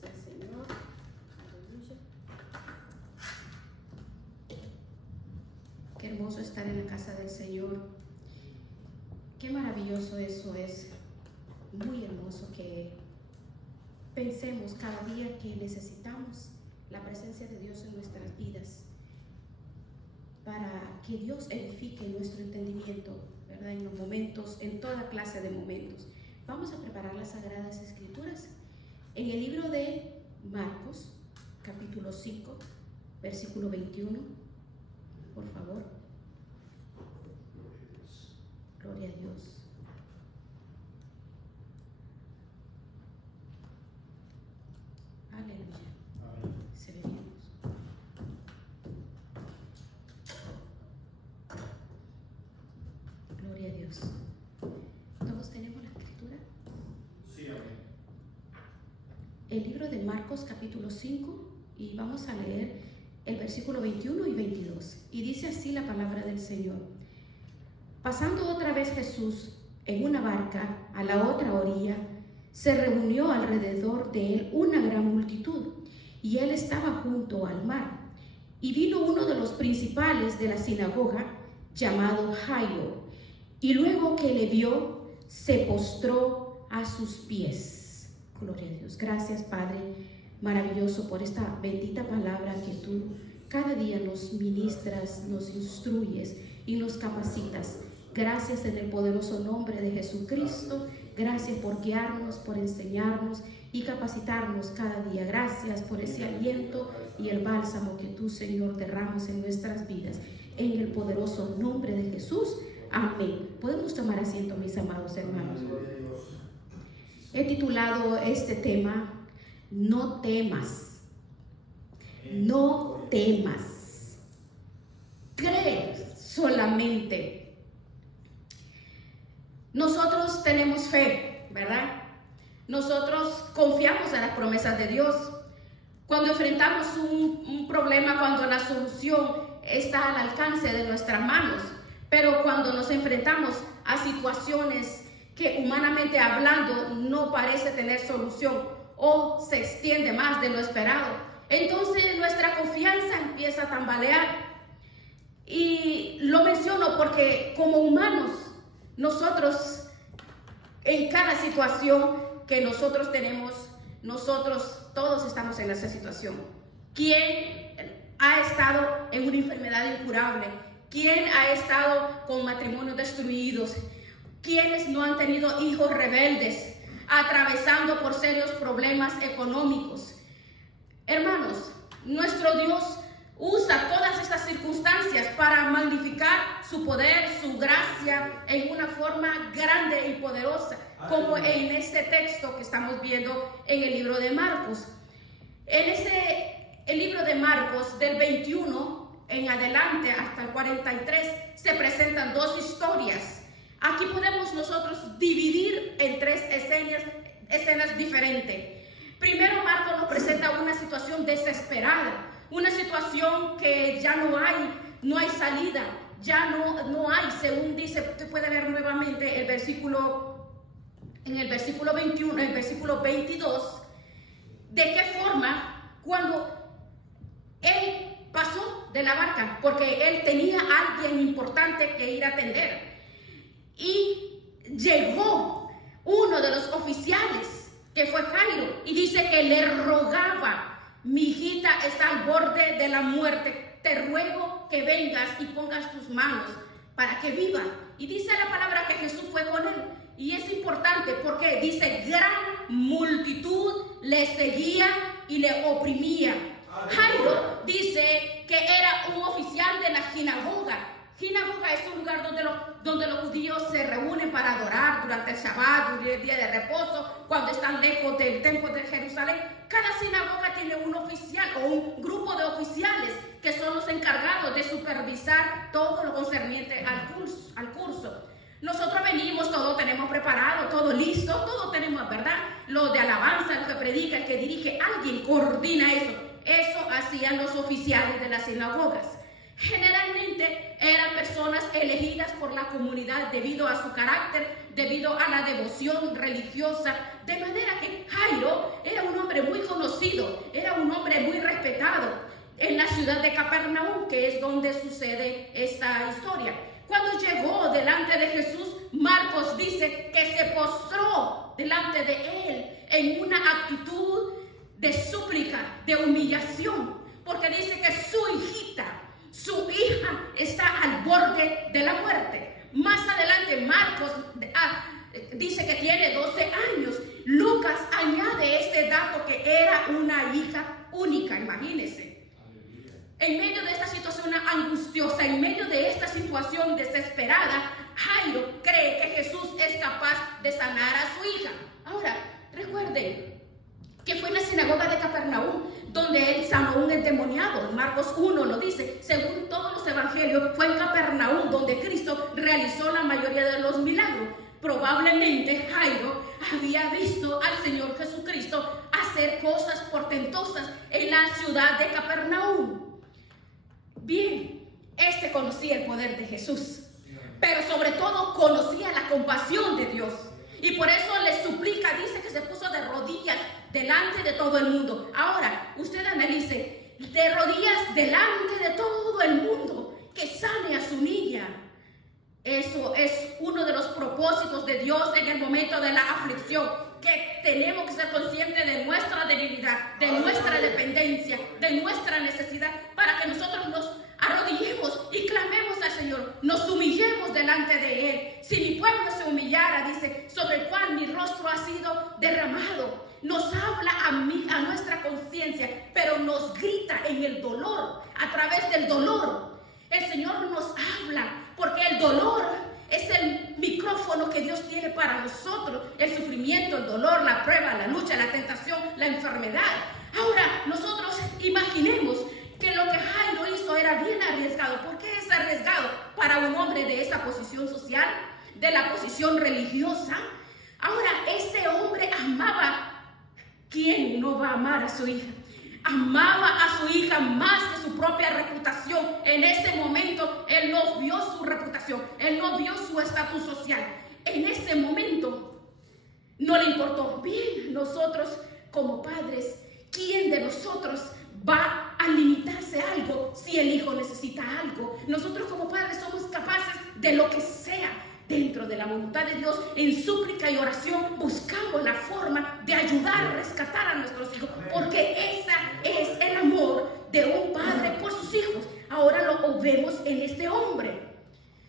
sea el Señor. Aleluya. Qué hermoso estar en la casa del Señor. Qué maravilloso eso es. Muy hermoso que pensemos cada día que necesitamos la presencia de Dios en nuestras vidas para que Dios edifique nuestro entendimiento, ¿verdad? En los momentos, en toda clase de momentos. Vamos a preparar las Sagradas Escrituras en el libro de Marcos, capítulo 5, versículo 21. Por favor. Gloria a Dios. Aleluya. Se ve bien. Gloria a Dios. ¿Todos tenemos la escritura? Sí, amén. El libro de Marcos capítulo 5 y vamos a leer el versículo 21 y 22. Y dice así la palabra del Señor. Pasando otra vez Jesús en una barca a la otra orilla, se reunió alrededor de él una gran multitud, y él estaba junto al mar. Y vino uno de los principales de la sinagoga, llamado Jairo, y luego que le vio, se postró a sus pies. Gloria a Dios. Gracias, Padre maravilloso, por esta bendita palabra que tú cada día nos ministras, nos instruyes y nos capacitas. Gracias en el poderoso nombre de Jesucristo. Gracias por guiarnos, por enseñarnos y capacitarnos cada día. Gracias por ese aliento y el bálsamo que tú, Señor, derramas en nuestras vidas. En el poderoso nombre de Jesús. Amén. Podemos tomar asiento, mis amados hermanos. He titulado este tema, No temas. No temas. Cree solamente. Nosotros tenemos fe, ¿verdad? Nosotros confiamos en las promesas de Dios. Cuando enfrentamos un problema, cuando la solución está al alcance de nuestras manos, pero cuando nos enfrentamos a situaciones que humanamente hablando no parece tener solución o se extiende más de lo esperado, entonces nuestra confianza empieza a tambalear. Y lo menciono porque como humanos, nosotros en cada situación que nosotros tenemos, nosotros todos estamos en esa situación. ¿Quién ha estado en una enfermedad incurable? ¿Quién ha estado con matrimonios destruidos? ¿Quiénes no han tenido hijos rebeldes, atravesando por serios problemas económicos? Hermanos, nuestro Dios usa todas estas circunstancias para magnificar su poder, su gracia en una forma grande y poderosa, como en este texto que estamos viendo en el libro de Marcos. El libro de Marcos, del 21 en adelante hasta el 43, se presentan dos historias. Aquí podemos nosotros dividir en tres escenas diferentes. Primero, Marcos nos presenta una situación desesperada, una situación que ya no hay salida, ya no hay, según dice, usted puede ver nuevamente en el versículo 21, el versículo 22, de qué forma cuando él pasó de la barca, porque él tenía a alguien importante que ir a atender, y llegó uno de los oficiales, que fue Jairo, y dice que le rogaba: mi hijita está al borde de la muerte, te ruego que vengas y pongas tus manos para que viva. Y dice la palabra que Jesús fue con él. Y es importante porque dice: gran multitud le seguía y le oprimía. Jairo dice que era un oficial de la sinagoga. Sinagoga es un lugar donde los judíos se reúnen para adorar durante el Shabbat, durante el día de reposo, cuando están lejos del templo de Jerusalén. Cada sinagoga tiene un oficial o un grupo de oficiales que son los encargados de supervisar todo lo concerniente al curso. Nosotros venimos, todo tenemos preparado, todo listo, todo tenemos, ¿verdad? Lo de alabanza, lo que predica, el que dirige, alguien coordina eso. Eso hacían los oficiales de las sinagogas. Generalmente eran personas elegidas por la comunidad debido a su carácter, debido a la devoción religiosa, de manera que Jairo era un hombre muy conocido conocido, era un hombre muy respetado en la ciudad de Capernaum, que es donde sucede esta historia. Cuando llegó delante de Jesús, Marcos dice que se postró delante de él en una actitud de súplica, de humillación, porque dice que su hija está al borde de la muerte. Más adelante Marcos dice que tiene 12 años. Lucas añade este dato que era una hija única, imagínense. En medio de esta situación angustiosa, en medio de esta situación desesperada, Jairo cree que Jesús es capaz de sanar a su hija. Ahora, recuerden que fue en la sinagoga de Capernaum donde él sanó un endemoniado. Marcos 1 lo dice. Según todos los evangelios, fue en Capernaum donde Cristo realizó la mayoría de los milagros. Probablemente Jairo había visto al Señor Jesucristo hacer cosas portentosas en la ciudad de Capernaum. Bien, conocía el poder de Jesús, pero sobre todo conocía la compasión de Dios. Y por eso le suplica, dice que se puso de rodillas delante de todo el mundo. Ahora, usted analice, de rodillas delante de todo el mundo, que sane a su niña. Eso es uno de los propósitos de Dios en el momento de la aflicción, que tenemos que ser conscientes de nuestra debilidad, de nuestra dependencia, de nuestra necesidad, para que nosotros nos arrodillemos y clamemos al Señor, nos humillemos delante de Él. Si mi pueblo se humillara, dice, sobre el cual mi rostro ha sido derramado, nos habla a nuestra conciencia, pero nos grita en el dolor, a través del dolor. El Señor nos habla, porque el dolor es el micrófono que Dios tiene para nosotros. El sufrimiento, el dolor, la prueba, la lucha, la tentación, la enfermedad. Ahora, nosotros imaginemos que lo que Jairo hizo era bien arriesgado. ¿Por qué es arriesgado? Para un hombre de esa posición social, de la posición religiosa. Ahora, este hombre amaba. ¿Quién no va a amar a su hija? Amaba a su hija más que su propia reputación. En ese momento, él no vio su reputación, él no vio su estatus social. En ese momento, no le importó. Bien, nosotros como padres, ¿quién de nosotros va a limitarse a algo si el hijo necesita algo? Nosotros como padres somos capaces de lo que sea. Dentro de la voluntad de Dios, en súplica y oración, buscamos la forma de ayudar a rescatar a nuestros hijos, porque ese es el amor de un padre por sus hijos. Ahora lo vemos en este hombre.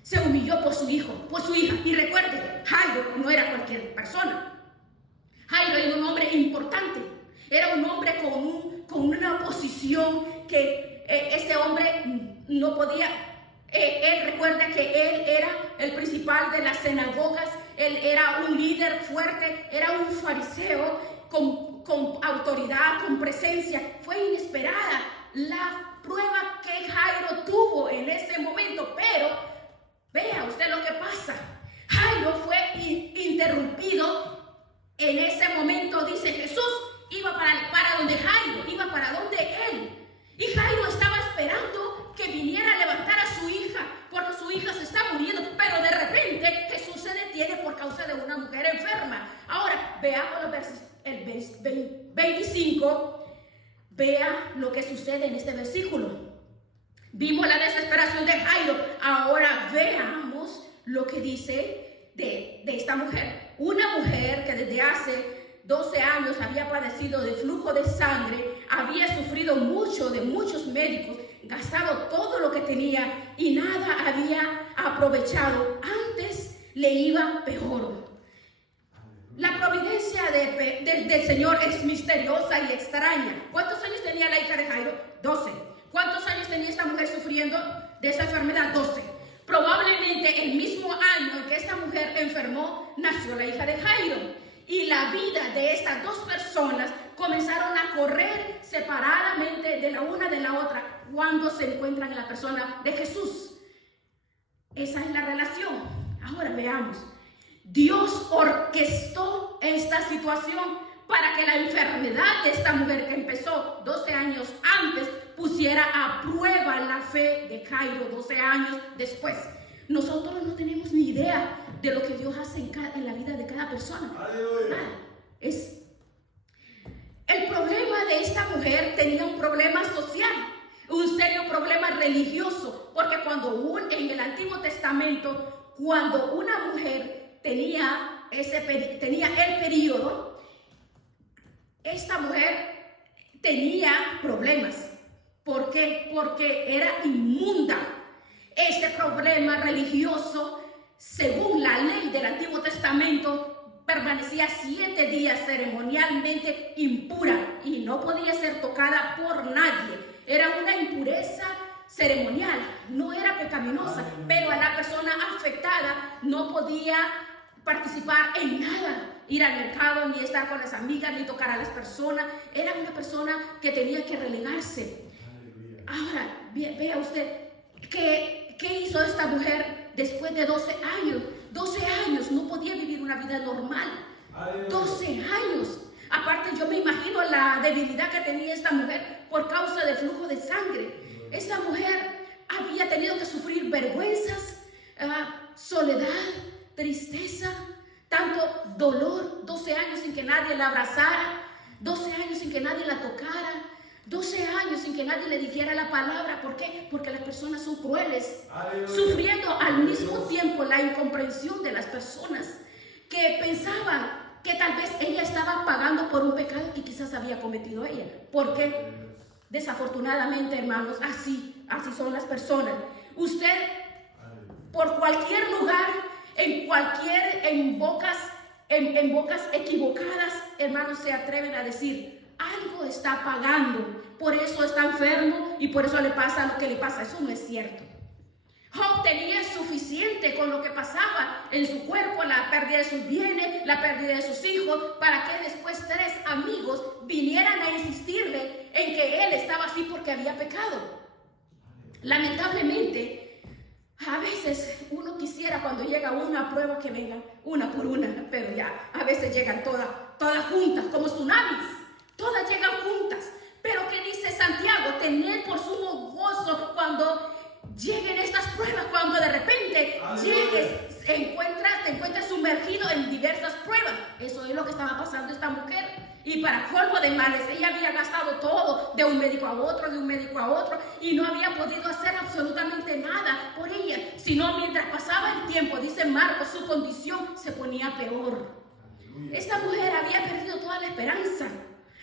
Se humilló por su hijo, por su hija. Y recuerde, Jairo no era cualquier persona. Jairo era un hombre importante. Era un hombre con una posición que este hombre no podía. Él recuerda que él era el principal de las sinagogas, él era un líder fuerte, era un fariseo con autoridad, con presencia. Fue inesperada la prueba que Jairo tuvo en ese momento, pero vea usted lo que pasa. Jairo fue interrumpido en ese momento. Dice, Jesús iba para donde Jairo, iba para donde él. Y Jairo estaba esperando que viniera a levantar a su hija, porque su hija se está muriendo, pero de repente Jesús se detiene por causa de una mujer enferma. Ahora, veamos los versos, el 25, vea lo que sucede en este versículo. Vimos la desesperación de Jairo, ahora veamos lo que dice de esta mujer. Una mujer que desde hace 12 años había padecido de flujo de sangre, había sufrido mucho de muchos médicos, gastado todo lo que tenía y nada había aprovechado. Antes le iba peor. La providencia del Señor es misteriosa y extraña. ¿Cuántos años tenía la hija de Jairo? 12. ¿Cuántos años tenía esta mujer sufriendo de esa enfermedad? 12. Probablemente el mismo año en que esta mujer enfermó, nació la hija de Jairo. Y la vida de estas dos personas comenzaron a correr separadamente de la una de la otra cuando se encuentran en la persona de Jesús. Esa es la relación. Ahora veamos. Dios orquestó esta situación para que la enfermedad de esta mujer, que empezó 12 años antes, pusiera a prueba la fe de Jairo 12 años después. Nosotros no tenemos ni idea de lo que Dios hace en la vida de cada persona. El problema de Antiguo Testamento, cuando una mujer tenía el periodo, esta mujer tenía problemas. ¿Por qué? Porque era inmunda. Este problema religioso, según la ley del Antiguo Testamento, permanecía 7 días ceremonialmente impura y no podía ser tocada por nadie. Era una impureza ceremonial, no era pecaminosa, pero a la persona afectada no podía participar en nada, ir al mercado, ni estar con las amigas, ni tocar a las personas. Era una persona que tenía que relegarse. Ahora, vea usted, ¿qué hizo esta mujer después de 12 años? 12 años, no podía vivir una vida normal. 12 años. Aparte, yo me imagino la debilidad que tenía esta mujer por causa del flujo de sangre. Esta mujer había tenido que sufrir vergüenzas, soledad, tristeza, tanto dolor, 12 años sin que nadie la abrazara, 12 años sin que nadie la tocara, 12 años sin que nadie le dijera la palabra. ¿Por qué? Porque las personas son crueles, sufriendo al mismo tiempo la incomprensión de las personas que pensaban que tal vez ella estaba pagando por un pecado que quizás había cometido ella. ¿Por qué? Desafortunadamente, hermanos, así son las personas. Usted, por cualquier lugar, en bocas equivocadas, hermanos, se atreven a decir: algo está pagando, por eso está enfermo y por eso le pasa lo que le pasa. Eso no es cierto. Job tenía suficiente con lo que pasaba en su cuerpo, la pérdida de sus bienes, la pérdida de sus hijos, para que después 3 amigos vinieran a insistirle en que él estaba así porque había pecado. Lamentablemente, a veces uno quisiera, cuando llega una prueba, que vengan una por una, pero ya a veces llegan todas juntas, como tsunamis. Todas llegan juntas. Pero ¿qué dice Santiago? Tened por sumo gozo cuando lleguen estas pruebas, cuando de repente te encuentres sumergido en diversas pruebas. Eso es lo que estaba pasando a esta mujer. Y para colmo de males, ella había gastado todo, de un médico a otro, y no había podido hacer absolutamente nada por ella. Sino mientras pasaba el tiempo, dice Marcos, su condición se ponía peor. Esta mujer había perdido toda la esperanza,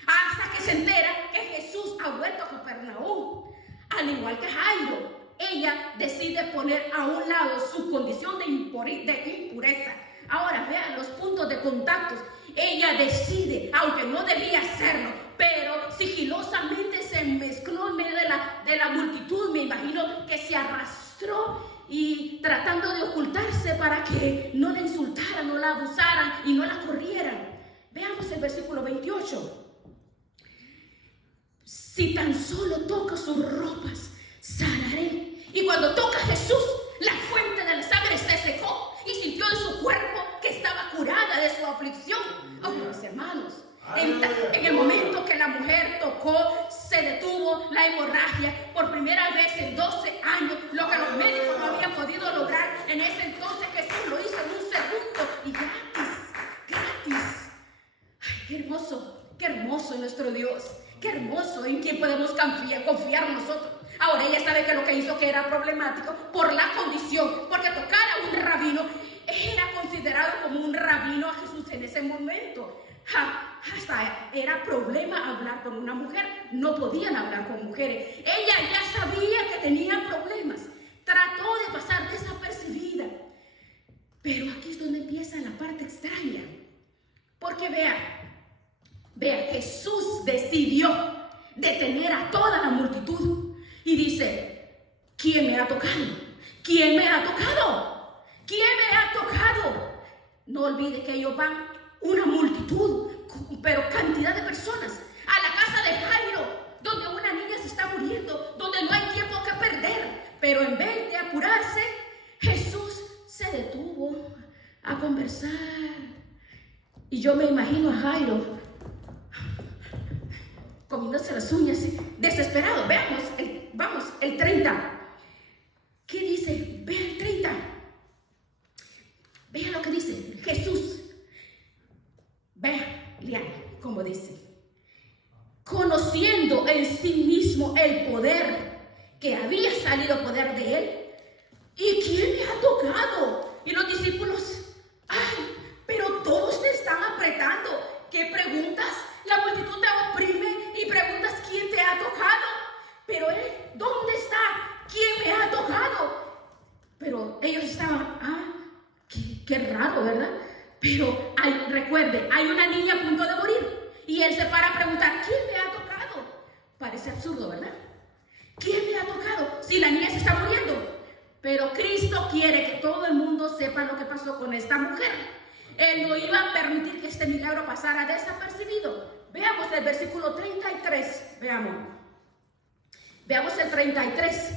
hasta que se entera que Jesús ha vuelto a Capernaum. Al igual que Jairo, ella decide poner a un lado su condición de impureza. Ahora vean los puntos de contacto. Ella decide, aunque no debía hacerlo, pero sigilosamente se mezcló en medio de la multitud. Me imagino que se arrastró y tratando de ocultarse para que no la insultaran, no la abusaran y no la corrieran. Veamos el versículo 28. Si tan solo toco sus ropas, sanaré. Y cuando toca a Jesús, la fuente de la sangre se secó y sintió en su cuerpo que estaba curada de su aflicción. Oh, mis hermanos, en el momento que la mujer tocó, se detuvo la hemorragia por primera vez en 12 años, lo que los médicos no habían podido lograr en ese entonces. Jesús lo hizo en un segundo y gratis. Ay, qué hermoso es nuestro Dios. Qué hermoso, en quien podemos confiar nosotros. Ahora ella sabe que lo que hizo que era problemático por la condición, porque tocar a un rabino era considerado como un rabino a Jesús en ese momento. Hasta era problema hablar con una mujer, no podían hablar con mujeres. Ella ya sabía que tenía problemas, trató de pasar desapercibida. Pero aquí es donde empieza la parte extraña, porque vea, Jesús decidió detener a toda la multitud y dice: ¿quién me ha tocado? ¿Quién me ha tocado? ¿Quién me ha tocado? No olvide que ellos van una multitud, pero cantidad de personas, a la casa de Jairo, donde una niña se está muriendo, donde no hay tiempo que perder. Pero en vez de apurarse, Jesús se detuvo a conversar. Y yo me imagino a Jairo comiéndose las uñas, desesperado. Vamos, el 30. ¿Qué dice? Vea el 30. Vea lo que dice Jesús. Vea, Liana, como dice: conociendo en sí mismo el poder, que había salido poder de él, ¿y quién me ha tocado? Y los discípulos, ay, pero todos te están apretando. ¿Qué preguntas? La multitud te oprime y preguntas quién te ha tocado. Pero él, ¿dónde está? ¿Quién me ha tocado? Pero ellos estaban, qué raro, ¿verdad? Pero recuerde, hay una niña a punto de morir. Y él se para a preguntar, ¿quién me ha tocado? Parece absurdo, ¿verdad? ¿Quién me ha tocado? Si la niña se está muriendo. Pero Cristo quiere que todo el mundo sepa lo que pasó con esta mujer. Él no iba a permitir que este milagro pasara desapercibido. Veamos el versículo 33. Veamos el 33.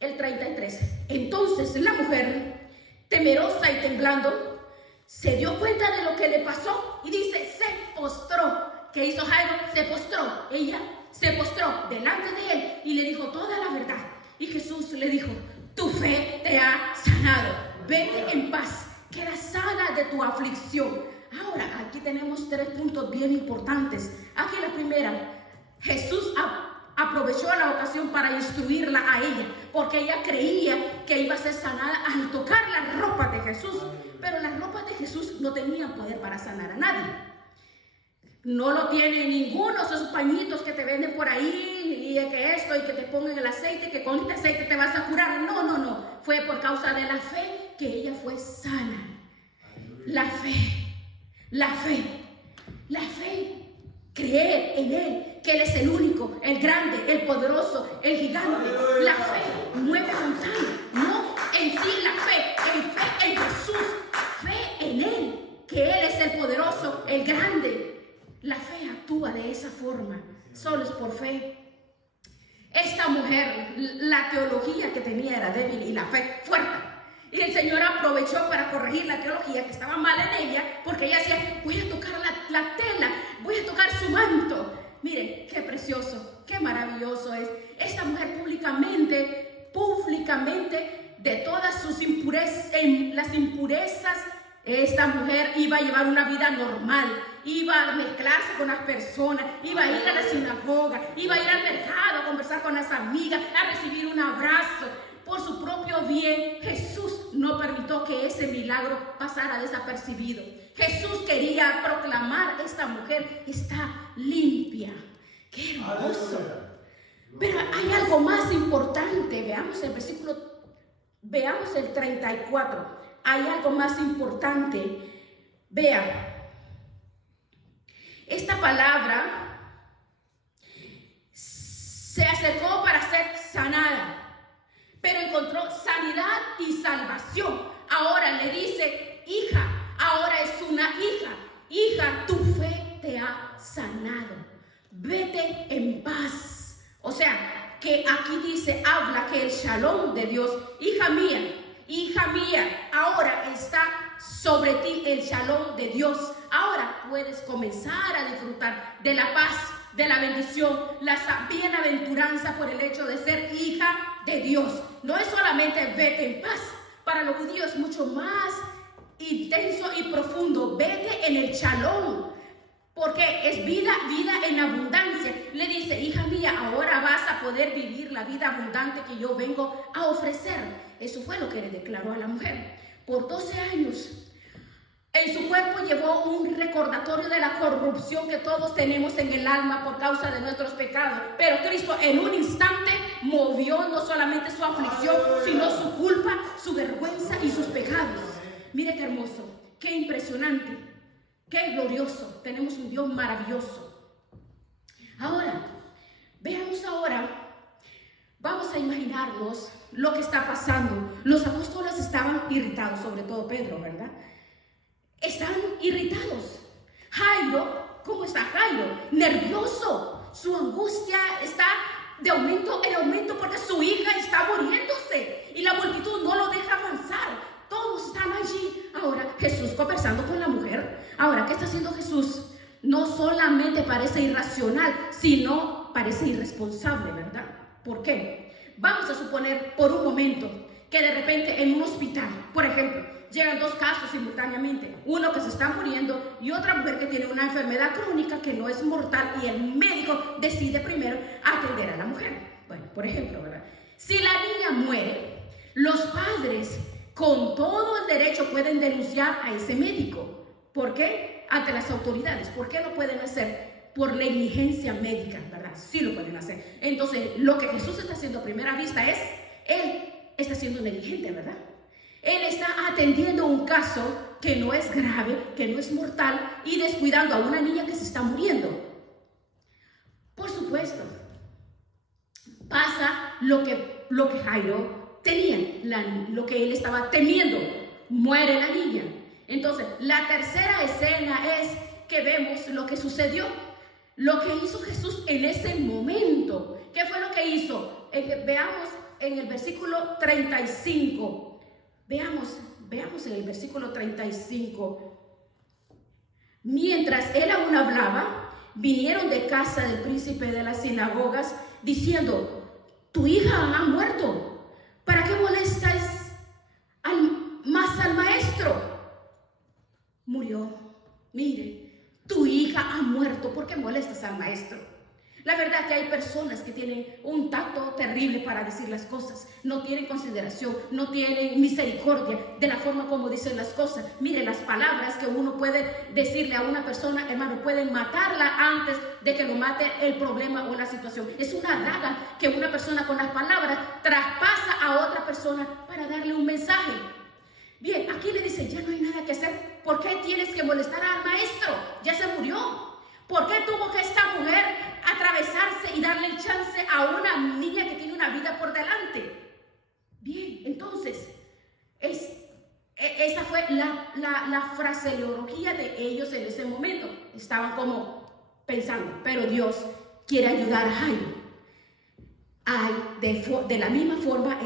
El 33. Entonces la mujer, temerosa y temblando, se dio cuenta de lo que le pasó y dice, se postró. ¿Qué hizo Jairo? Se postró. Ella se postró delante de él y le dijo toda la verdad. Y Jesús le dijo, tu fe te ha sanado. Vete en paz. Queda sana de tu aflicción. Ahora, aquí tenemos 3 puntos bien importantes. Aquí la primera, Jesús aprovechó la ocasión para instruirla a ella, porque ella creía que iba a ser sanada al tocar las ropas de Jesús. Pero las ropas de Jesús no tenían poder para sanar a nadie. No lo tiene ninguno de esos pañitos que te venden por ahí, y que esto, y que te pongan el aceite, que con este aceite te vas a curar. No. Fue por causa de la fe que ella fue sana. La fe. Creer en Él, que Él es el único, el grande, el poderoso, el gigante. La fe mueve montañas. No en sí la fe en Jesús. Fe en Él, que Él es el poderoso, el grande. La fe actúa de esa forma. Solo es por fe. Esta mujer, la teología que tenía era débil y la fe fuerte. Y el Señor aprovechó para corregir la teología que estaba mal en ella, porque ella decía, voy a tocar la tela, voy a tocar su manto. Miren, qué precioso, qué maravilloso es. Esta mujer públicamente, de todas sus impurezas, esta mujer iba a llevar una vida normal. Iba a mezclarse con las personas, iba a ir a la sinagoga, iba a ir al mercado a conversar con las amigas, a recibir un abrazo. Por su propio bien, Jesús no permitió que ese milagro pasara desapercibido. Jesús quería proclamar, esta mujer está limpia. ¡Qué hermoso! Pero hay algo más importante. Veamos el 34. Hay algo más importante. Vean. Esta palabra se acercó para ser sanada, pero encontró sanidad y salvación. Ahora le dice, hija, ahora es una hija. Hija, tu fe te ha sanado. Vete en paz. O sea, que aquí dice, habla que el shalom de Dios, hija mía, ahora está sobre ti el shalom de Dios. Ahora puedes comenzar a disfrutar de la paz, de la bendición, la bienaventuranza por el hecho de ser hija de Dios. No es solamente vete en paz. Para los judíos es mucho más intenso y profundo. Vete en el shalom, porque es vida en abundancia. Le dice, hija mía, ahora vas a poder vivir la vida abundante que yo vengo a ofrecer. Eso fue lo que le declaró a la mujer. Por 12 años, en su cuerpo llevó un recordatorio de la corrupción que todos tenemos en el alma por causa de nuestros pecados. Pero Cristo en un instante movió no solamente su aflicción, sino su culpa, su vergüenza y sus pecados. Mire qué hermoso, qué impresionante, qué glorioso. Tenemos un Dios maravilloso. Ahora, veamos ahora, vamos a imaginarnos lo que está pasando. Los apóstoles estaban irritados, sobre todo Pedro, ¿verdad? Están irritados. Jairo, ¿cómo está Jairo? Nervioso. Su angustia está de aumento en aumento porque su hija está muriéndose y la multitud no lo deja avanzar. Todos están allí. Ahora Jesús conversando con la mujer. Ahora, ¿qué está haciendo Jesús? No solamente parece irracional, sino parece irresponsable, ¿verdad? ¿Por qué? Vamos a suponer por un momento que de repente en un hospital, por ejemplo, llegan 2 casos simultáneamente, uno que se está muriendo y otra mujer que tiene una enfermedad crónica que no es mortal, y el médico decide primero atender a la mujer. Bueno, por ejemplo, ¿verdad? Si la niña muere, los padres con todo el derecho pueden denunciar a ese médico. ¿Por qué? Ante las autoridades. ¿Por qué lo pueden hacer? Por negligencia médica, ¿verdad? Sí lo pueden hacer. Entonces, lo que Jesús está haciendo a primera vista es, Él está siendo negligente, ¿verdad? Él está atendiendo un caso que no es grave, que no es mortal, y descuidando a una niña que se está muriendo. Por supuesto, pasa lo que Jairo tenía, lo que él estaba temiendo. Muere la niña. Entonces, la tercera escena es que vemos lo que sucedió, lo que hizo Jesús en ese momento. ¿Qué fue lo que hizo? Veamos en el versículo 35. Veamos en el versículo 35. Mientras él aún hablaba, vinieron de casa del príncipe de las sinagogas diciendo: tu hija ha muerto. ¿Para qué molestáis más al maestro? Murió. Mire, tu hija ha muerto. ¿Por qué molestas al maestro? La verdad que hay personas que tienen un tacto terrible para decir las cosas. No tienen consideración, no tienen misericordia de la forma como dicen las cosas. Mire, las palabras que uno puede decirle a una persona, hermano, pueden matarla antes de que lo mate el problema o la situación. Es una daga que una persona con las palabras traspasa a otra persona para darle un mensaje. Bien, aquí le dice: ya no hay nada que hacer. ¿Por qué tienes que molestar al maestro? Ya se murió. ¿Por qué tuvo que esta mujer atravesarse y darle el chance a una niña que tiene una vida por delante? Bien, entonces, esa fue la fraseología de ellos en ese momento. Estaban como pensando, pero Dios quiere ayudar a Jairo. De la misma forma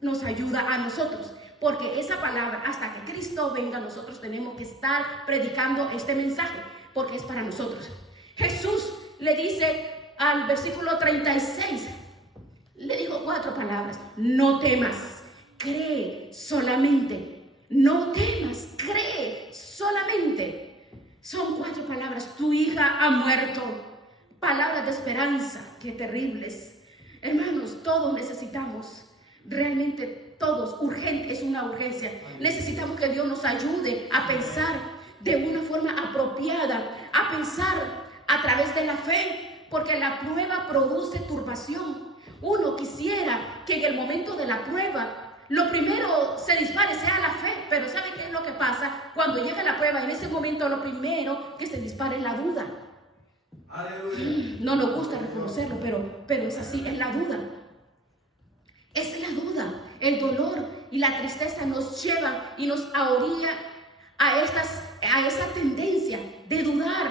nos ayuda a nosotros. Porque esa palabra, hasta que Cristo venga, nosotros tenemos que estar predicando este mensaje, porque es para nosotros. Jesús le dice al versículo 36, le dijo 4 palabras: no temas, cree solamente. No temas, cree solamente. Son 4 palabras. Tu hija ha muerto. Palabras de esperanza. Qué terribles. Hermanos, todos necesitamos, realmente todos, urgente, es una urgencia. Necesitamos que Dios nos ayude a pensar de una forma apropiada, a pensar a través de la fe, porque la prueba produce turbación. Uno quisiera que en el momento de la prueba lo primero se dispare sea la fe, pero ¿sabe qué es lo que pasa? Cuando llega la prueba, en ese momento lo primero que se dispara es la duda. Aleluya. No nos gusta reconocerlo, pero es así, es la duda. Es la duda, el dolor y la tristeza nos llevan y nos orilla a esa tendencia de dudar.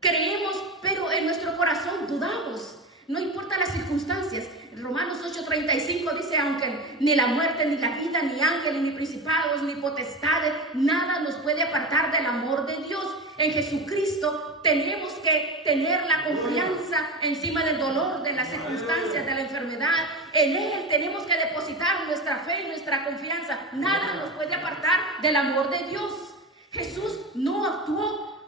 Creemos, pero en nuestro corazón dudamos. No importa las circunstancias. Romanos 8:35 dice: aunque ni la muerte, ni la vida, ni ángeles, ni principados, ni potestades, nada nos puede apartar del amor de Dios. En Jesucristo tenemos que tener la confianza encima del dolor, de las circunstancias, de la enfermedad. En Él tenemos que depositar nuestra fe y nuestra confianza. Nada nos puede apartar del amor de Dios. Jesús no actuó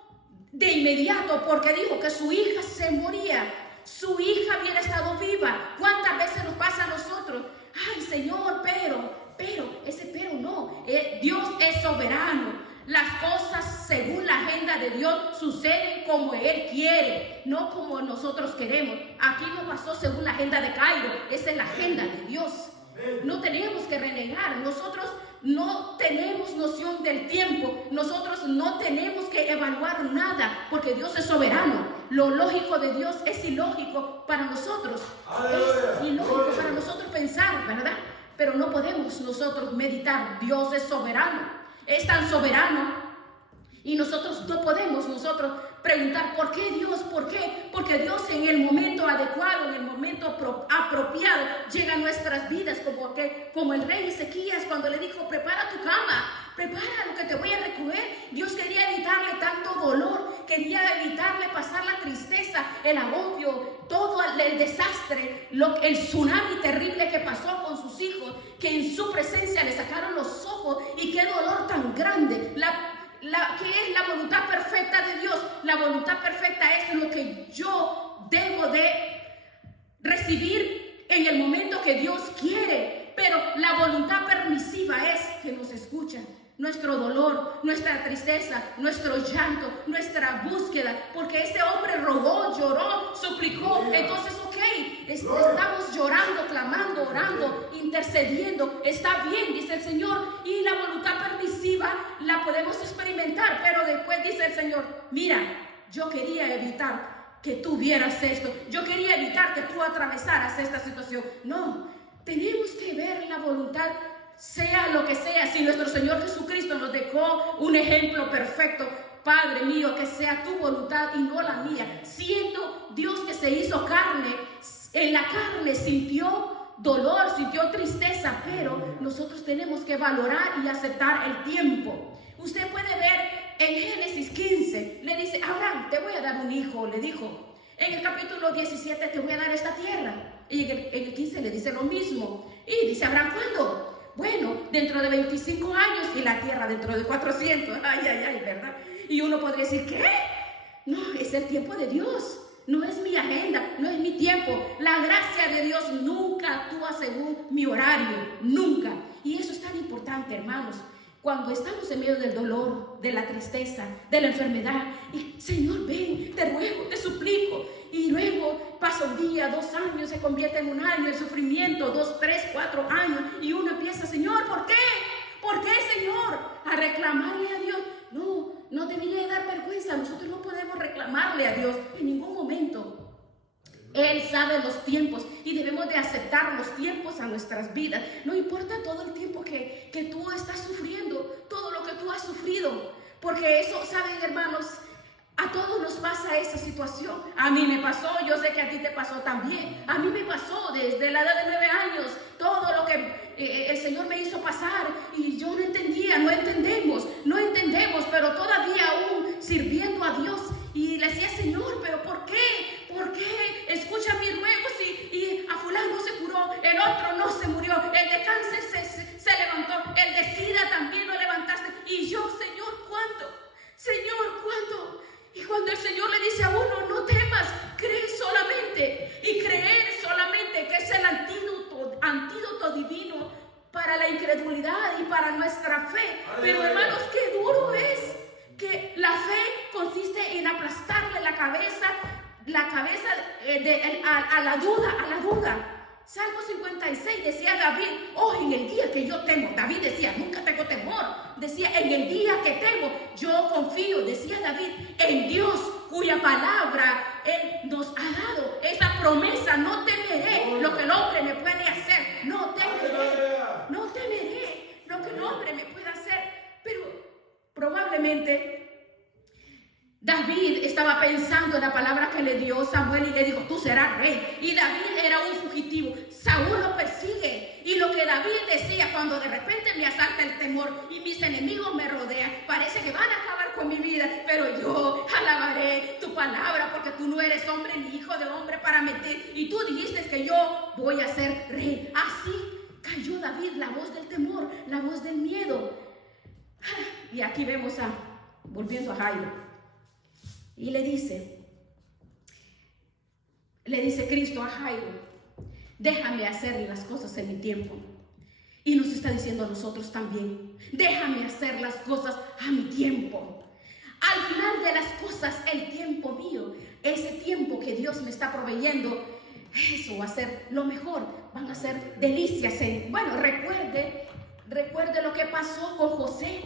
de inmediato porque dijo que su hija se moría. Su hija había estado viva. ¿Cuántas veces nos pasa a nosotros? Ay, Señor, pero, ese pero no. Dios es soberano. Las cosas según la agenda de Dios suceden como Él quiere, no como nosotros queremos. Aquí no pasó según la agenda de Jairo, esa es la agenda de Dios. No tenemos que renegar. Nosotros no tenemos noción del tiempo. Nosotros no tenemos que evaluar nada, porque Dios es soberano. Lo lógico de Dios es ilógico para nosotros. Es ilógico para nosotros pensar, ¿verdad? Pero no podemos nosotros meditar. Dios es soberano. Es tan soberano y nosotros no podemos preguntar ¿por qué Dios? ¿Por qué? Porque Dios en el momento adecuado, en el momento apropiado llega a nuestras vidas, como el rey Ezequías cuando le dijo: prepara tu cama, prepara lo que te voy a recoger. Dios quería evitarle tanto dolor, quería evitarle pasar la tristeza, el agobio, todo el desastre, el tsunami terrible que pasó con sus hijos, que en su presencia le sacaron los ojos, y qué dolor tan grande. ¿Qué es la voluntad perfecta de Dios? La voluntad perfecta es lo que yo debo de recibir en el momento que Dios quiere, pero la voluntad permisiva es que nos escucha. Nuestro dolor, nuestra tristeza, nuestro llanto, nuestra búsqueda, porque este hombre rogó, lloró, suplicó. Entonces, estamos llorando, clamando, orando, intercediendo. Está bien, dice el Señor, y la voluntad permisiva la podemos experimentar, pero después dice el Señor: mira, yo quería evitar que tú vieras esto, yo quería evitar que tú atravesaras esta situación. No, tenemos que ver la voluntad, sea lo que sea. Si nuestro Señor Jesucristo nos dejó un ejemplo perfecto: Padre mío, que sea tu voluntad y no la mía. Siendo Dios que se hizo carne, en la carne sintió dolor, sintió tristeza, pero nosotros tenemos que valorar y aceptar el tiempo. Usted puede ver en Génesis 15, le dice: Abraham, te voy a dar un hijo, le dijo. En el capítulo 17, te voy a dar esta tierra. Y en el 15 le dice lo mismo. Y dice Abraham: ¿cuándo? Bueno, dentro de 25 años, y la tierra dentro de 400. Ay, ay, ay, ¿verdad? Y uno podría decir: ¿qué? No, es el tiempo de Dios. No es mi agenda, no es mi tiempo. La gracia de Dios nunca actúa según mi horario, nunca. Y eso es tan importante, hermanos. Cuando estamos en medio del dolor, de la tristeza, de la enfermedad, y Señor, ven, te ruego, te suplico. Y luego pasa un día, 2 años, se convierte en un año, el sufrimiento, 2, 3, 4 años. Y uno empieza: Señor, ¿por qué? ¿Por qué, Señor? A reclamarle a Dios. No, no debería dar vergüenza. Nosotros no podemos reclamarle a Dios en ningún momento. Él sabe los tiempos y debemos de aceptar los tiempos a nuestras vidas. No importa todo el tiempo que tú estás sufriendo, todo lo que tú has sufrido. Porque eso, ¿saben, hermanos? A todos nos pasa esa situación. A mí me pasó, yo sé que a ti te pasó también. A mí me pasó desde la edad de 9 años, todo lo que el Señor me hizo pasar, y yo no entendía, no entendemos, pero todavía aún sirviendo a Dios. Y le decía: Señor, ¿pero por qué? ¿Por qué? Escucha mis ruegos, y a fulano se curó, el otro no se murió, el de cáncer se levantó, el de SIDA también lo levantaste. Y yo: Señor, ¿cuándo? Señor, ¿cuándo? Y cuando el Señor le dice a uno: no temas, cree solamente. Y creer solamente, que es el antídoto divino para la incredulidad y para nuestra fe. Pero hermanos, qué duro es que la fe consiste en aplastarle la cabeza a la duda. Salmo 56 decía David: oh, en el día que yo temo. David decía: nunca tengo temor. Decía: en el día que temo, yo confío. Decía David: en Dios, cuya palabra Él nos ha dado. Esa promesa: no temeré lo que el hombre me puede hacer. No temeré lo que el hombre me puede hacer. Pero probablemente David estaba pensando en la palabra que le dio Samuel, y le dijo: tú serás rey. Y David era un fugitivo. Saúl lo persigue. Y lo que David decía: cuando de repente me asalta el temor y mis enemigos me rodean, parece que van a acabar con mi vida, pero yo alabaré tu palabra, porque tú no eres hombre ni hijo de hombre para mentir. Y tú dijiste que yo voy a ser rey. Así cayó David, la voz del temor, la voz del miedo. Y aquí vemos volviendo a Jairo. Y le dice Cristo a Jairo: déjame hacer las cosas en mi tiempo. Y nos está diciendo a nosotros también: déjame hacer las cosas a mi tiempo. Al final de las cosas, el tiempo mío, ese tiempo que Dios me está proveyendo, eso va a ser lo mejor. Van a ser delicias. Bueno, recuerde lo que pasó con José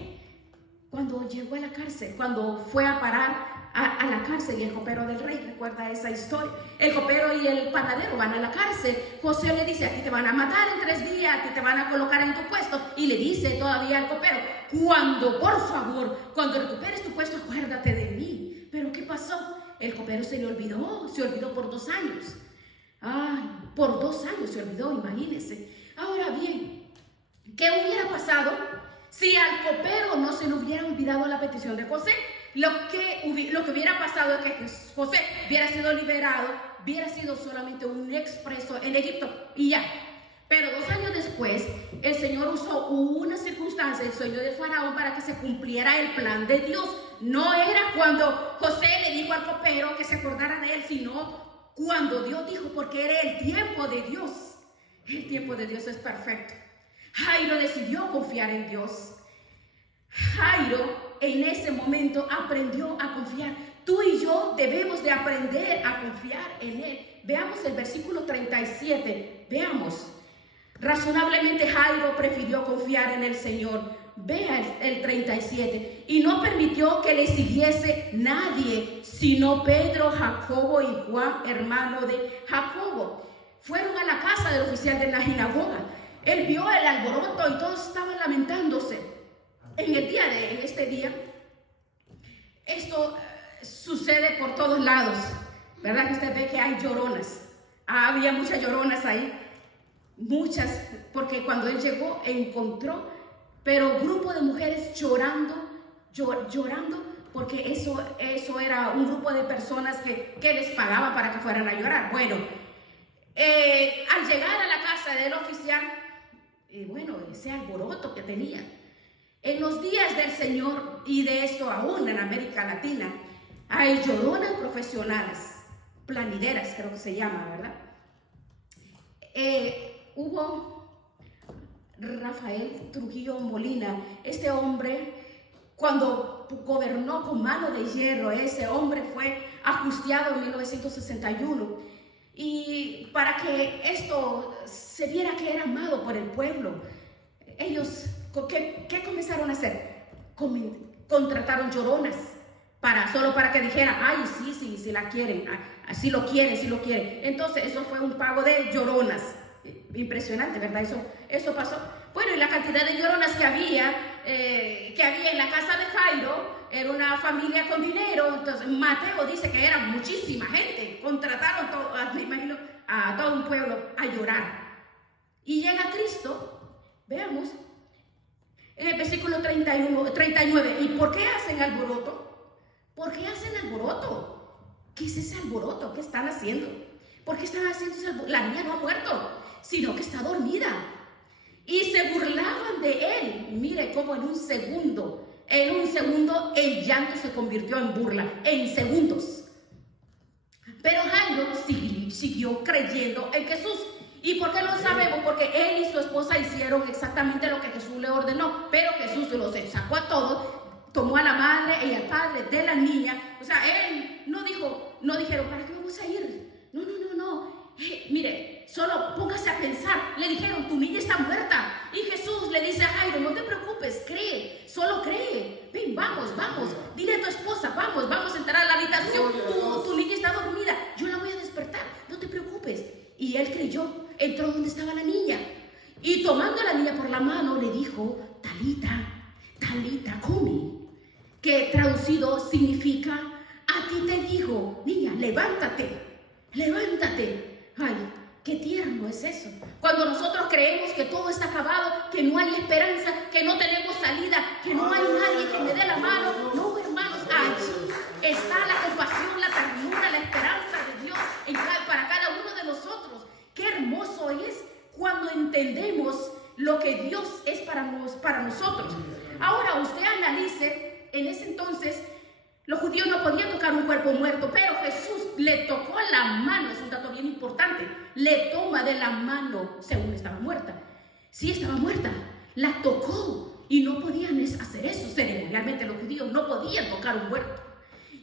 cuando llegó a la cárcel, cuando fue a parar a la cárcel, y el copero del rey. Recuerda esa historia. El copero y el panadero van a la cárcel. José le dice: a ti te van a matar en 3 días, a ti te van a colocar en tu puesto. Y le dice todavía al copero: por favor, cuando recuperes tu puesto, acuérdate de mí. Pero ¿qué pasó? El copero se olvidó por 2 años. Ay, por 2 años se olvidó, imagínense. Ahora bien, ¿qué hubiera pasado si al copero no se le hubiera olvidado la petición de José? Lo que hubiera pasado es que José hubiera sido liberado, hubiera sido solamente un expreso en Egipto y ya. Pero 2 años después, el Señor usó una circunstancia, el sueño del faraón, para que se cumpliera el plan de Dios. No era cuando José le dijo al copero que se acordara de él, sino cuando Dios dijo, porque era el tiempo de Dios. El tiempo de Dios es perfecto. Jairo decidió confiar en Dios. Jairo en ese momento aprendió a confiar. Tú y yo debemos de aprender a confiar en Él. Veamos el versículo 37. Veamos. Razonablemente Jairo prefirió confiar en el Señor. Vea el 37. Y no permitió que le siguiese nadie, sino Pedro, Jacobo y Juan, hermano de Jacobo. Fueron a la casa del oficial de la sinagoga. Él vio el alboroto y todos estaban lamentándose. En este día, esto sucede por todos lados, ¿verdad? Que usted ve que hay lloronas. Había muchas lloronas ahí, muchas, porque cuando él llegó encontró, pero grupo de mujeres llorando, porque eso era un grupo de personas que les pagaban para que fueran a llorar. Bueno, al llegar a la casa del oficial, ese alboroto que tenía. En los días del Señor, y de esto aún en América Latina, hay lloronas profesionales, planideras creo que se llama, ¿verdad? Hubo Rafael Trujillo Molina, este hombre, cuando gobernó con mano de hierro, ese hombre fue ajusticiado en 1961. Y para que esto se viera que era amado por el pueblo, ellos, ¿qué comenzaron a hacer? Contrataron lloronas, solo para que dijeran, ay, sí la quieren, así lo quieren. Entonces, eso fue un pago de lloronas. Impresionante, ¿verdad? Eso pasó. Bueno, y la cantidad de lloronas que había en la casa de Jairo, era una familia con dinero. Entonces Mateo dice que era muchísima gente. Contrataron me imagino, a todo un pueblo a llorar. Y llega Cristo, veamos, en el versículo 39. ¿Y por qué hacen alboroto? ¿Por qué hacen alboroto? ¿Qué es ese alboroto? ¿Qué están haciendo? ¿Por qué están haciendo ese alboroto? La niña no ha muerto, sino que está dormida. Y se burlaban de él. Mire cómo en un segundo el llanto se convirtió en burla, en segundos. Pero Jairo siguió creyendo en Jesús. ¿Y por qué lo sabemos? Porque él y su esposa hicieron exactamente lo que Jesús le ordenó. Pero Jesús los sacó a todos, tomó a la madre y al padre de la niña. O sea, él no dijeron, ¿para qué vamos a ir? No. Mire, solo póngase a pensar. Le dijeron, tu niña está muerta. Y Jesús le dice a Jairo, no te preocupes, cree, solo cree. Ven, vamos, dile a tu esposa, vamos a entrar a la habitación. Tu niña está dormida, yo la voy a despertar, no te preocupes. Y él creyó, entró donde estaba la niña. Y tomando a la niña por la mano, le dijo, Talita Kumi, que traducido significa, a ti te digo, niña, levántate. Ay, qué tierno es eso. Cuando nosotros creemos que todo está acabado, que no hay esperanza, que no tenemos salida, que no hay nadie que me dé la mano. No, hermanos, allí está la compasión, la ternura, la esperanza de Dios para cada uno de nosotros. Qué hermoso es cuando entendemos lo que Dios es para nosotros. Ahora usted analice, en ese entonces los judíos no podían tocar un cuerpo muerto, pero Jesús le tocó la mano. Es un dato bien importante. Le toma de la mano según estaba muerta. Sí, estaba muerta. La tocó y no podían hacer eso. Ceremonialmente los judíos no podían tocar un muerto.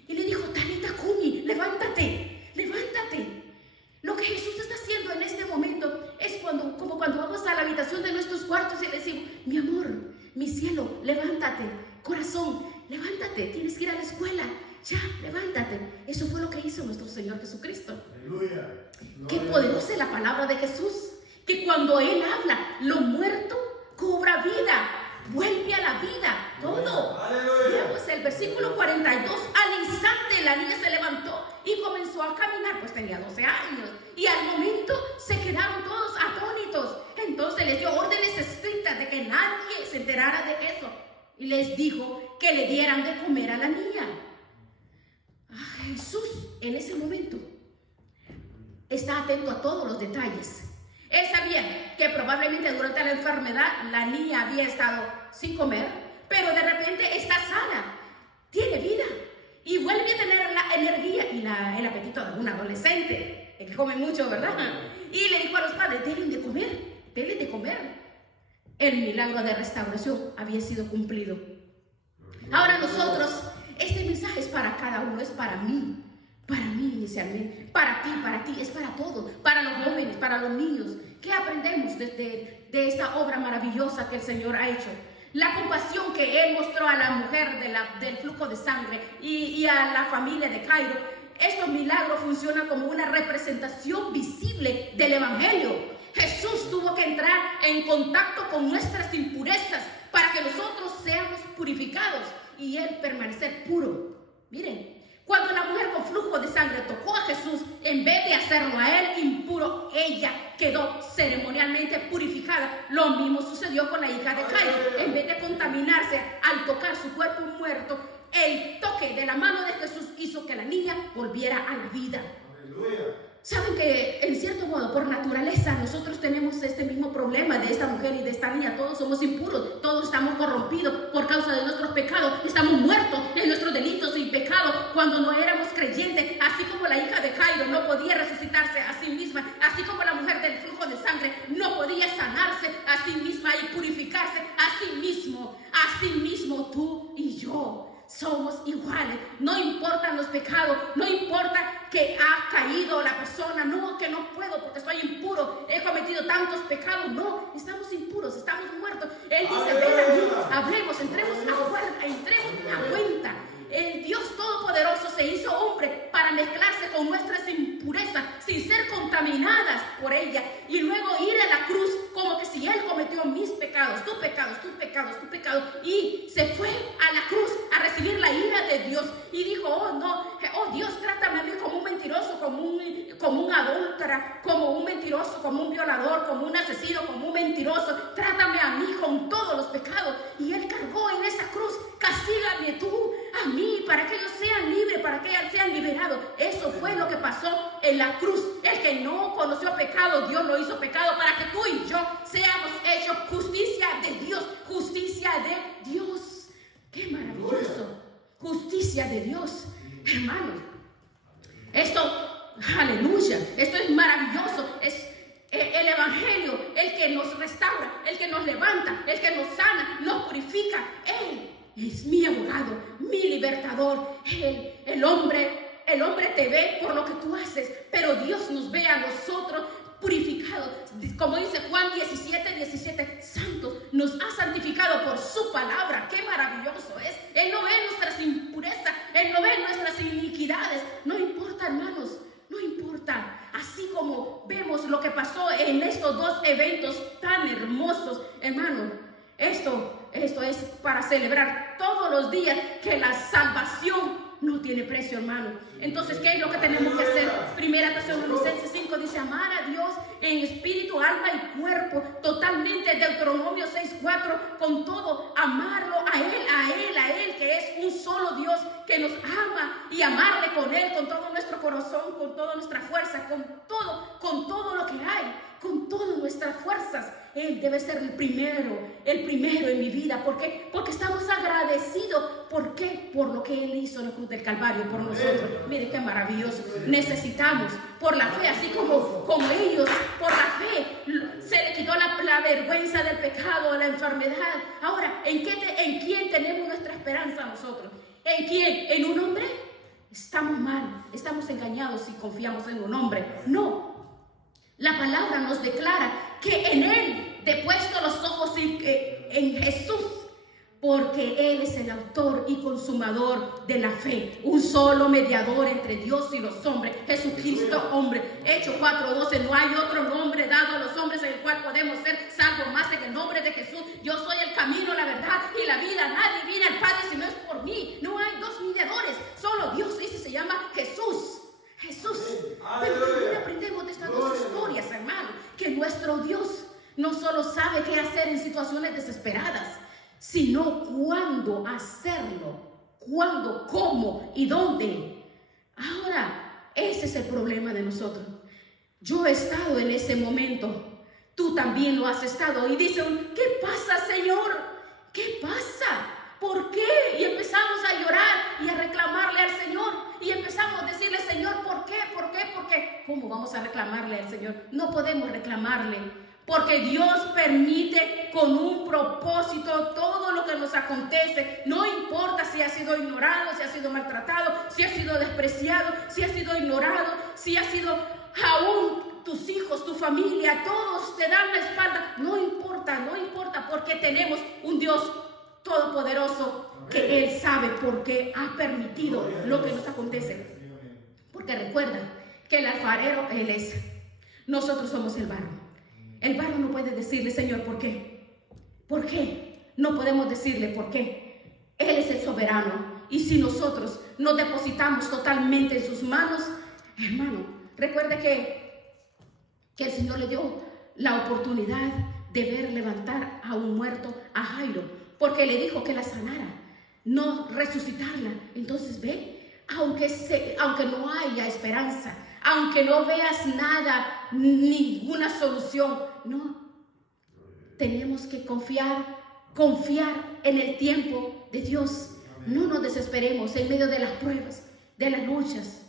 Y le dijo, Talita Kumi, levántate. Lo que Jesús está haciendo en este momento es como cuando vamos a la habitación de nuestros cuartos y le decimos, mi amor, mi cielo, levántate. Corazón, levántate, tienes que ir a la escuela. Ya, levántate. Eso fue lo que hizo nuestro Señor Jesucristo. Aleluya. Qué poderosa es la palabra de Jesús. Que cuando Él habla, lo muerto cobra vida, vuelve a la vida, todo. Veamos el versículo 42. Al instante la niña se levantó y comenzó a caminar, pues tenía 12 años. Y al momento se quedaron todos atónitos. Entonces les dio órdenes estrictas de que nadie se enterara de eso. Y les dijo que le dieran de comer a la niña. Jesús en ese momento está atento a todos los detalles. Él sabía que probablemente durante la enfermedad la niña había estado sin comer, pero de repente está sana, tiene vida y vuelve a tener la energía y el apetito de un adolescente. que come mucho, ¿verdad? Y le dijo a los padres, denle de comer. El milagro de restauración había sido cumplido. Ahora nosotros, este mensaje es para cada uno, es para mí inicialmente, para ti, es para todos, para los jóvenes, para los niños. ¿Qué aprendemos de esta obra maravillosa que el Señor ha hecho? La compasión que Él mostró a la mujer del flujo de sangre y a la familia de Jairo. Estos milagros funcionan como una representación visible del Evangelio. Jesús tuvo que entrar en contacto con nuestras impurezas para que nosotros seamos purificados y Él permanecer puro. Miren, cuando la mujer con flujo de sangre tocó a Jesús, en vez de hacerlo a Él impuro, ella quedó ceremonialmente purificada. Lo mismo sucedió con la hija de Jairo. En vez de contaminarse al tocar su cuerpo muerto, el toque de la mano de Jesús hizo que la niña volviera a la vida. Aleluya. Saben que en cierto modo, por naturaleza, nosotros tenemos este mismo problema de esta mujer y de esta niña. Todos somos impuros, todos estamos corrompidos por causa de nuestros pecados. Estamos muertos en nuestros delitos y pecados cuando no éramos creyentes. Así como la hija de Jairo no podía resucitarse a sí misma, así como la mujer del flujo de sangre no podía sanarse a sí misma y purificarse a sí mismo tú y yo. Somos iguales, no importan los pecados, no importa que ha caído la persona, no, que no puedo porque estoy impuro, he cometido tantos pecados, no, estamos impuros, estamos muertos. Él dice, ven a mí, hablemos, entremos a cuenta. El Dios Todopoderoso se hizo hombre para mezclarse con nuestras impurezas sin ser contaminadas por ella y luego ir a la cruz como que si Él cometió mis pecados, tus pecados y se fue a la cruz a recibir la ira de Dios y dijo, oh Dios, trátame a mí como un mentiroso, como un adúltera, como un mentiroso, como un violador, como un asesino, como un mentiroso, trátame a mí con todos los pecados. Y Él cargó en esa cruz, castígame tú a mí para que ellos sean libres, para que ellos sean liberados. Eso fue lo que pasó en la cruz. El que no conoció pecado, Dios lo hizo pecado para que tú y yo seamos hechos justicia de Dios. Justicia de Dios. ¡Qué maravilloso! Justicia de Dios, hermanos. Esto, aleluya, esto es maravilloso. Es el Evangelio, el que nos restaura, el que nos levanta, el que nos sana, nos purifica. Él es mi abogado, mi libertador. El hombre te ve por lo que tú haces, pero Dios nos ve a nosotros purificados. Como dice Juan 17, santos, nos ha santificado por su palabra. Qué maravilloso es. Él no ve nuestras impurezas, Él no ve nuestras iniquidades. No importa, hermanos, no importa. Así como vemos lo que pasó en estos dos eventos tan hermosos, hermanos, esto es para celebrar todos los días que la salvación no tiene precio, hermano. Entonces, ¿qué es lo que tenemos que hacer? Primera Tesalonicenses 5 dice, amar a Dios en espíritu, alma y cuerpo, totalmente. Deuteronomio 6:4, con todo, amarlo a Él, que es un solo Dios que nos ama, y amarle con Él, con todo nuestro corazón, con toda nuestra fuerza, con todo lo que hay, con todas nuestras fuerzas. Él debe ser el primero en mi vida. ¿Por qué? Porque estamos agradecidos. ¿Por qué? Por lo que Él hizo en la cruz del Calvario por nosotros. Mire qué maravilloso. Necesitamos, por la fe, así como ellos, por la fe, se le quitó la vergüenza del pecado, la enfermedad. Ahora, ¿en quién tenemos nuestra esperanza nosotros? ¿En quién? ¿En un hombre? Estamos mal, estamos engañados si confiamos en un hombre. No. La palabra nos declara que en Él depuesto los ojos en Jesús, porque Él es el autor y consumador de la fe, un solo mediador entre Dios y los hombres, Jesucristo hombre. Hechos 4:12, no hay otro nombre dado a los hombres en el cual podemos ser salvos más en el nombre de Jesús. Yo soy el camino, la verdad y la vida. Nadie viene al Padre si no es por mí. No hay dos mediadores, solo Dios. Ese se llama Jesús. Pero también aprendemos de estas dos historias, hermano, que nuestro Dios no solo sabe qué hacer en situaciones desesperadas, sino cuándo hacerlo, cuándo, cómo y dónde. Ahora, ese es el problema de nosotros. Yo he estado en ese momento, tú también lo has estado, y dicen, ¿qué pasa, Señor? ¿Qué pasa? ¿Por qué? Y empezamos a llorar y a reclamarle al Señor. Y empezamos a decirle, Señor, ¿por qué? ¿Por qué? ¿Por qué? ¿cómo vamos a reclamarle al Señor? No podemos reclamarle, porque Dios permite con un propósito todo lo que nos acontece. No importa si ha sido ignorado, si ha sido maltratado, si ha sido despreciado, si ha sido ignorado, si ha sido aún tus hijos, tu familia, todos te dan la espalda. No importa, no importa, porque tenemos un Dios todopoderoso que Él sabe por qué ha permitido lo que nos acontece. Porque recuerda que el alfarero Él es. Nosotros somos el barro. El barro no puede decirle, Señor, ¿por qué? ¿Por qué? No podemos decirle por qué. Él es el soberano. Y si nosotros nos depositamos totalmente en sus manos, hermano, recuerde que el Señor le dio la oportunidad de ver levantar a un muerto, a Jairo, porque le dijo que la sanara, no resucitarla. Entonces ve, aunque no haya esperanza, aunque no veas nada, ninguna solución, no, tenemos que confiar en el tiempo de Dios. No nos desesperemos en medio de las pruebas, de las luchas.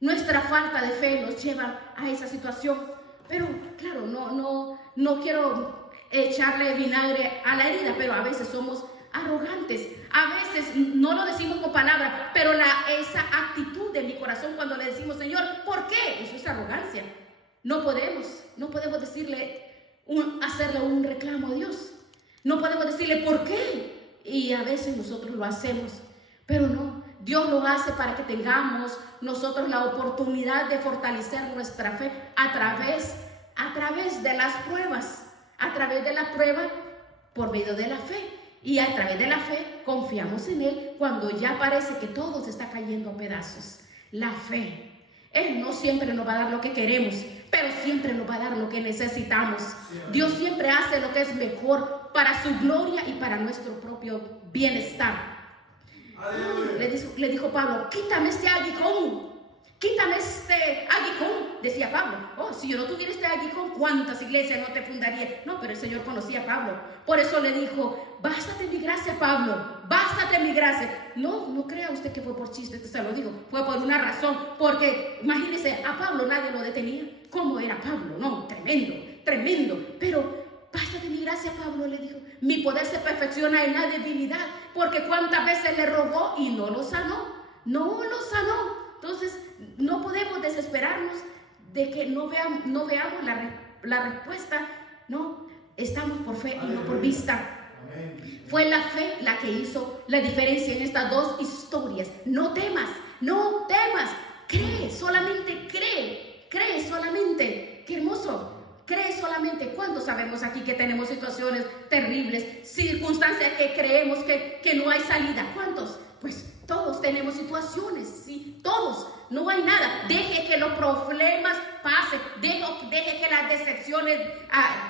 Nuestra falta de fe nos lleva a esa situación. Pero claro, no quiero echarle vinagre a la herida, pero a veces somos arrogantes. A veces no lo decimos con palabras, pero esa actitud de mi corazón cuando le decimos, Señor, ¿por qué? Eso es arrogancia. No podemos decirle, hacerle un reclamo a Dios. No podemos decirle, ¿por qué? Y a veces nosotros lo hacemos, pero no. Dios lo hace para que tengamos nosotros la oportunidad de fortalecer nuestra fe a través de las pruebas, a través de la prueba por medio de la fe. Y a través de la fe confiamos en Él cuando ya parece que todo se está cayendo a pedazos. La fe. Él no siempre nos va a dar lo que queremos, pero siempre nos va a dar lo que necesitamos. Dios siempre hace lo que es mejor para su gloria y para nuestro propio bienestar. Le dijo Pablo, quítame este aguijón, decía Pablo. Oh, si yo no tuviera este aguijón, ¿cuántas iglesias no te fundaría? No, pero el Señor conocía a Pablo, por eso le dijo, bástate mi gracia, Pablo, bástate mi gracia. No crea usted que fue por chiste, se lo digo, fue por una razón, porque imagínese, a Pablo nadie lo detenía. ¿Cómo era Pablo? No, tremendo, pero bástate mi gracia, Pablo le dijo. Mi poder se perfecciona en la debilidad, porque cuántas veces le rogó y no lo sanó. Entonces, no podemos desesperarnos de que no veamos la respuesta. No, estamos por fe y no por vista. Fue la fe la que hizo la diferencia en estas dos historias. No temas, cree solamente. Qué hermoso. Cree solamente. ¿Cuántos sabemos aquí que tenemos situaciones terribles, circunstancias que creemos que no hay salida? ¿Cuántos? Pues todos tenemos situaciones, sí, todos. No hay nada. Deje que los problemas pasen, deje que las decepciones,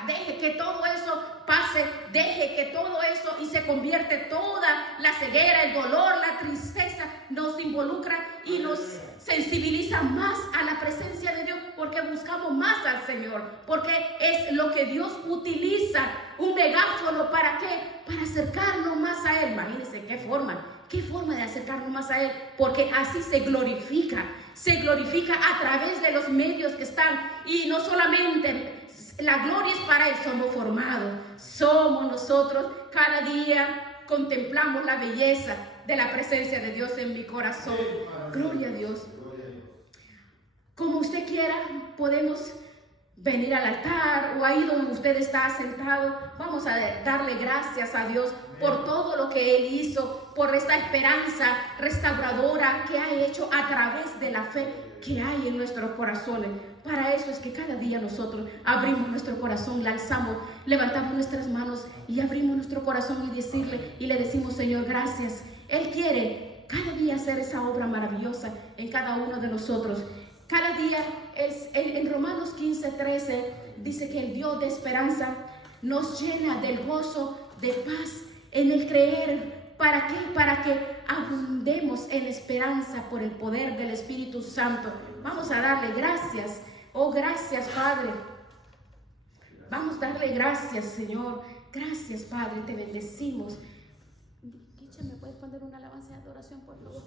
deje que todo eso pase, deje que todo eso y se convierte toda la ceguera, el dolor, la tristeza, nos involucra y nos sensibiliza más a la presencia de Dios, porque buscamos más al Señor, porque es lo que Dios utiliza, un megáfono. ¿Para qué? Para acercarnos más a Él. Imagínense qué forma de acercarnos más a Él, porque así se glorifica a través de los medios que están. Y no solamente la gloria es para Él, somos nosotros. Cada día contemplamos la belleza de la presencia de Dios en mi corazón. Gloria a Dios. Como usted quiera, podemos venir al altar o ahí donde usted está sentado. Vamos a darle gracias a Dios por todo lo que Él hizo, por esta esperanza restauradora que ha hecho a través de la fe que hay en nuestros corazones. Para eso es que cada día nosotros abrimos nuestro corazón, la alzamos, levantamos nuestras manos y abrimos nuestro corazón y le decimos, Señor, gracias. Él quiere cada día hacer esa obra maravillosa en cada uno de nosotros. Cada día, en Romanos 15:13, dice que el Dios de esperanza nos llena del gozo, de paz en el creer. ¿Para qué? Para que abundemos en esperanza por el poder del Espíritu Santo. Vamos a darle gracias. Oh, gracias, Padre. Vamos a darle gracias, Señor. Gracias, Padre, te bendecimos. ¿Me puedes poner una alabanza de adoración, por favor?